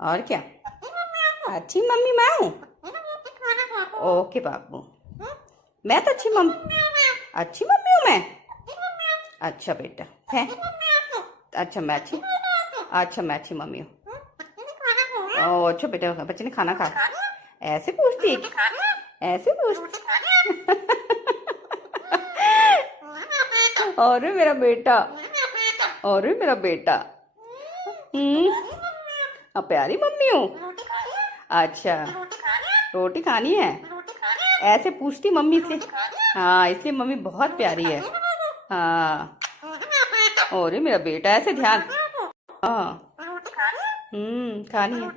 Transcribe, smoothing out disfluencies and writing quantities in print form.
और क्या? अच्छी मम्मी मैं हूँ। ओके बाबू, मैं तो अच्छी मम्मी हूँ मैं। अच्छा बेटा है। अच्छा मैं अच्छी मम्मी हूँ। ओ अच्छा बेटा, बच्चे ने खाना खा। ऐसे पूछती ऐसे पूछती। और मेरा बेटा, और मेरा बेटा। अब प्यारी मम्मी हूँ। अच्छा, रोटी खानी है, ऐसे पूछती मम्मी से। हाँ, इसलिए मम्मी बहुत प्यारी है। हाँ, और मेरा बेटा ऐसे ध्यान। हाँ, खानी है।